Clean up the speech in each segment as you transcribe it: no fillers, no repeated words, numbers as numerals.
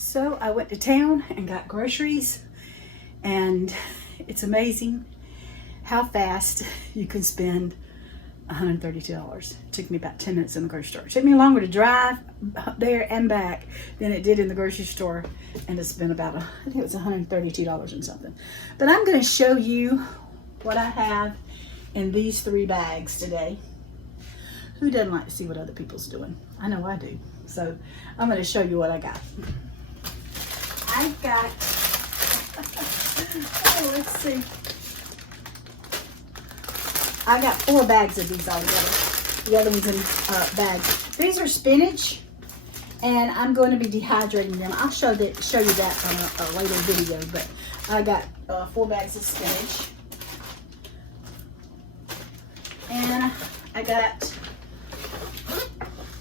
So I went to town and got groceries, and it's amazing how fast you can spend $132. It took me about 10 minutes in the grocery store. It took me longer to drive there and back than it did in the grocery store, and it's been about, I think it was $132 and something. But I'm going to show you what I have in these 3 bags today. Who doesn't like to see what other people's doing? I know I do. So I'm going to show you what I got. I got, oh, let's see. I got 4 bags of these altogether. The other one's in bags. These are spinach, and I'm going to be dehydrating them. I'll show you that on a later video, but I got 4 bags of spinach. And I got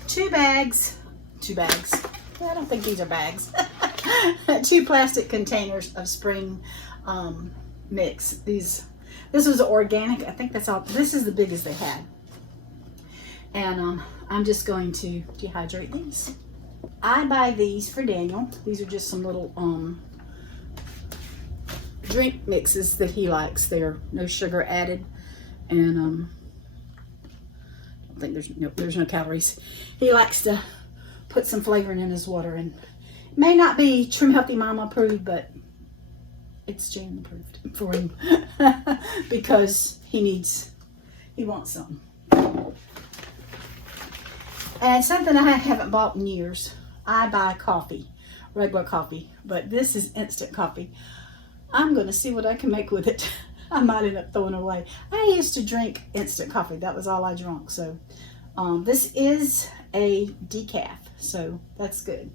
2 bags. I don't think these are bags. 2 plastic containers of spring mix. This was organic. I think that's all. This is the biggest they had. And I'm just going to dehydrate these. I buy these for Daniel. These are just some little drink mixes that he likes. They're no sugar added, and I think there's no calories. He likes to put some flavoring in his water, and it may not be Trim Healthy Mama approved, but it's Jan approved for him because he wants some. And something I haven't bought in years, I buy coffee, regular coffee, but this is instant coffee. I'm going to see what I can make with it. I might end up throwing it away. I used to drink instant coffee. That was all I drank. So this is a decaf, so that's good.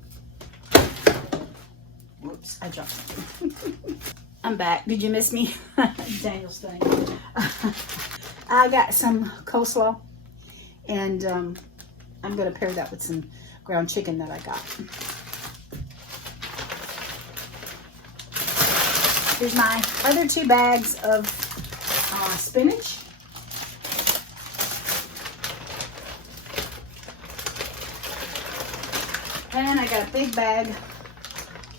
Whoops, I dropped something. I'm back. Did you miss me? Daniel's thing. I got some coleslaw, and I'm going to pair that with some ground chicken that I got. Here's my other 2 bags of spinach. And I got a big bag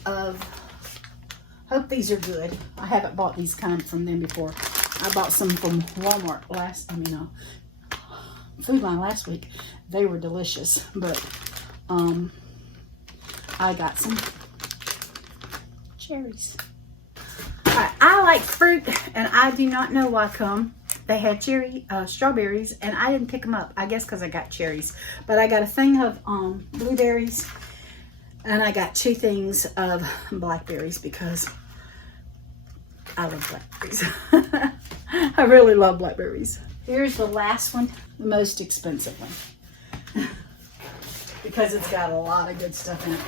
of, hope these are good. I haven't bought these kind from them before. I bought some from Walmart Food Line last week. They were delicious, but I got some cherries. I like fruit, and I do not know why come. They had strawberries, and I didn't pick them up. I guess because I got cherries. But I got a thing of blueberries, and I got 2 things of blackberries because I love blackberries. I really love blackberries. Here's the last one, the most expensive one, because it's got a lot of good stuff in it.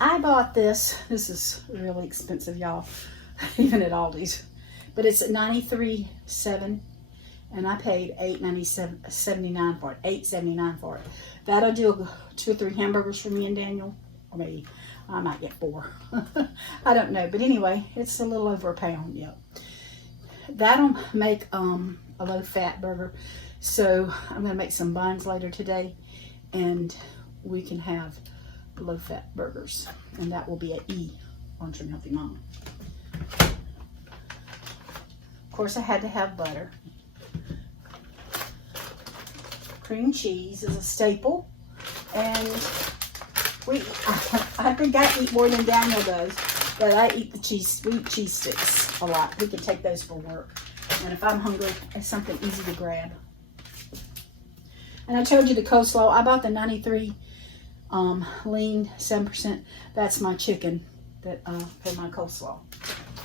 I bought this. This is really expensive, y'all, even at Aldi's. But it's $93.7, and I paid $8.79 for it. $8.79 for it. That'll do 2 or 3 hamburgers for me and Daniel, or maybe I might get 4. I don't know, but anyway, it's a little over £1. Yep. That'll make a low-fat burger. So I'm going to make some buns later today, and we can have low-fat burgers, and that will be an E on Trim Healthy Mama. Of course, I had to have butter. Cream cheese is a staple, and I think I eat more than Daniel does, but I eat the sweet cheese sticks a lot. We can take those for work, and if I'm hungry, it's something easy to grab. And I told you the coleslaw. I bought the 93 lean 7%. That's my chicken that for my coleslaw.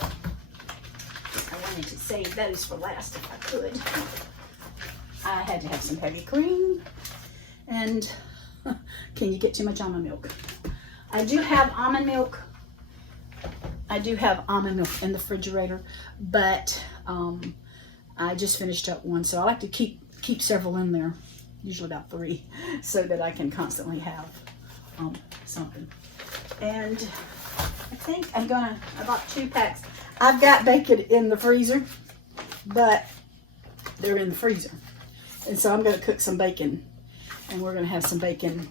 I wanted to save those for last if I could. I had to have some heavy cream, and can you get too much almond milk? I do have almond milk. I do have almond milk in the refrigerator, but I just finished up one, so I like to keep several in there, usually about 3, so that I can constantly have something. And I think I bought 2 packs. I've got bacon in the freezer, but they're in the freezer. And so I'm going to cook some bacon And we're going to have some bacon,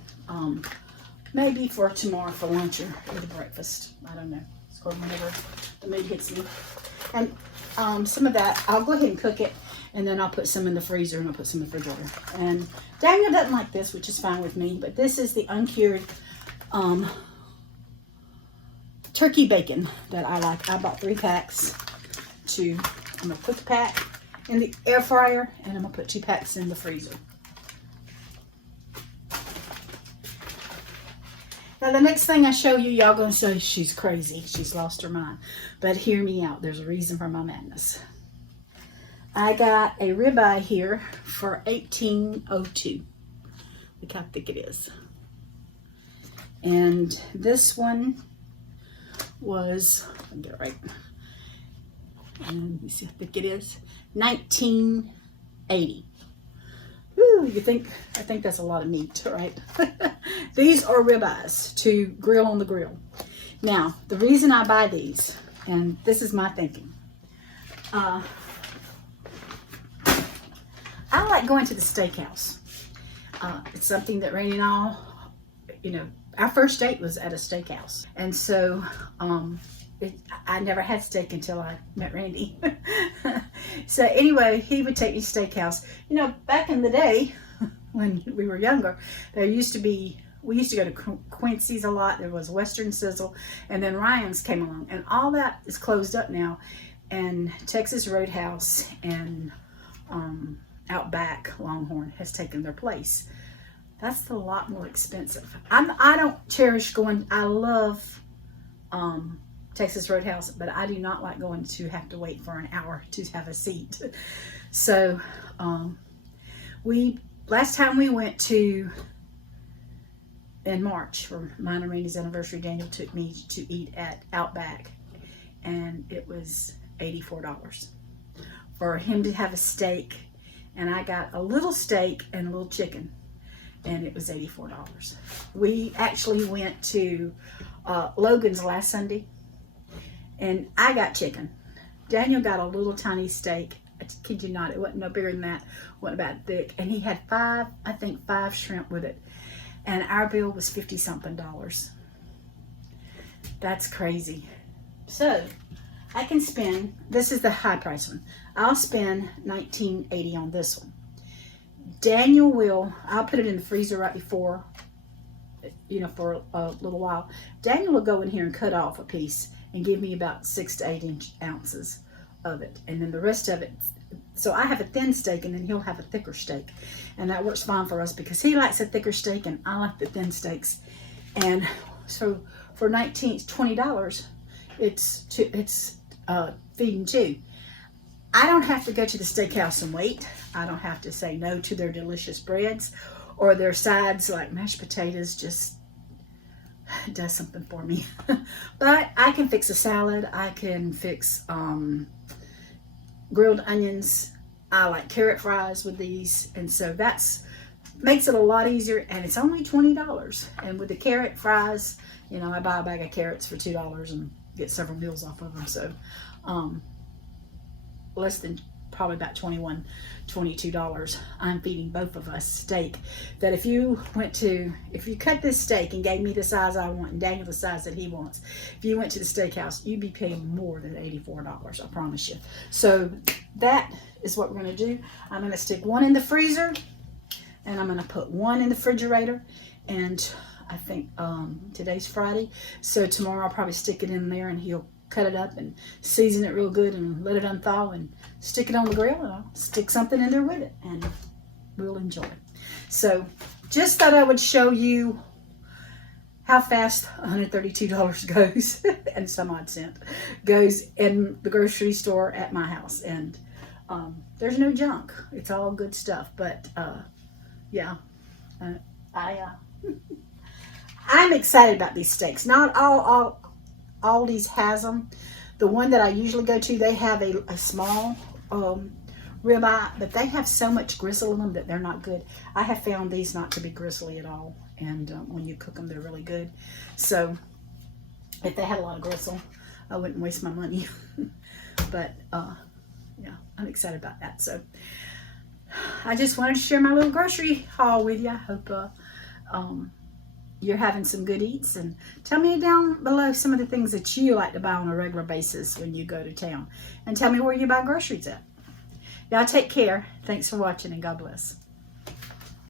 maybe for tomorrow for lunch or the breakfast. I don't know. It's called whenever the mood hits me. And some of that, I'll go ahead and cook it, and then I'll put some in the freezer, and I'll put some in the refrigerator. And Daniel doesn't like this, which is fine with me, but this is the uncured turkey bacon that I like. I bought 3 packs. I'm going to put the pack in the air fryer, and I'm going to put 2 packs in the freezer. Now, the next thing I show you, y'all going to say she's crazy. She's lost her mind. But hear me out. There's a reason for my madness. I got a ribeye here for $18.02. Look how thick it is. And this one was, let me get it right. And you see how thick it is? $19.80. Ooh, I think that's a lot of meat, right? These are ribeyes to grill on the grill. Now, the reason I buy these, and this is my thinking, I like going to the steakhouse. It's something that Randy and I, our first date was at a steakhouse. And so, I never had steak until I met Randy. So anyway, he would take me to steakhouse. Back in the day, when we were younger, we used to go to Quincy's a lot. There was Western Sizzle, and then Ryan's came along. And all that is closed up now. And Texas Roadhouse and Outback Longhorn has taken their place. That's a lot more expensive. I don't cherish going. I love Texas Roadhouse, but I do not like going to have to wait for an hour to have a seat. So last time we went to, in March for mine and Randy's anniversary, Daniel took me to eat at Outback, and it was $84 for him to have a steak, and I got a little steak and a little chicken, and it was $84. We actually went to Logan's last Sunday, and I got chicken. Daniel got a little tiny steak. I kid you not, it wasn't no bigger than that, wasn't about thick, and he had 5 shrimp with it, and our bill was $50-something. That's crazy. So I can spend, this is the high price one, I'll spend $19.80 on this one. I'll put it in the freezer right before, for a little while. Daniel will go in here and cut off a piece and give me about 6 to 8 ounces of it. And then the rest of it, so I have a thin steak, and then he'll have a thicker steak. And that works fine for us because he likes a thicker steak and I like the thin steaks. And so for $20, it's feeding 2. I don't have to go to the steakhouse and wait. I don't have to say no to their delicious breads or their sides like mashed potatoes. Just does something for me. But I can fix a salad. I can fix grilled onions. I like carrot fries with these, and so that's makes it a lot easier, and it's only $20. And with the carrot fries, I buy a bag of carrots for $2 and get several meals off of them. So less than probably about $21, $22. I'm feeding both of us steak that if you cut this steak and gave me the size I want and Daniel the size that he wants, if you went to the steakhouse, you'd be paying more than $84, I promise you. So that is what we're going to do. I'm going to stick one in the freezer, and I'm going to put one in the refrigerator, and I think today's Friday, so tomorrow I'll probably stick it in there, and he'll cut it up and season it real good and let it unthaw and stick it on the grill, and I'll stick something in there with it, and we'll enjoy it. So just thought I would show you how fast $132 goes and some odd cent goes in the grocery store at my house. And there's no junk. It's all good stuff. But yeah, I'm excited about these steaks. Not all Aldi's has them. The one that I usually go to, they have a small ribeye, but they have so much gristle in them that they're not good. I have found these not to be gristly at all, and when you cook them, they're really good. So if they had a lot of gristle, I wouldn't waste my money. But yeah, I'm excited about that. So I just wanted to share my little grocery haul with you. I hope you're having some good eats, and tell me down below some of the things that you like to buy on a regular basis when you go to town, and tell me where you buy groceries at. Y'all take care. Thanks for watching, and God bless.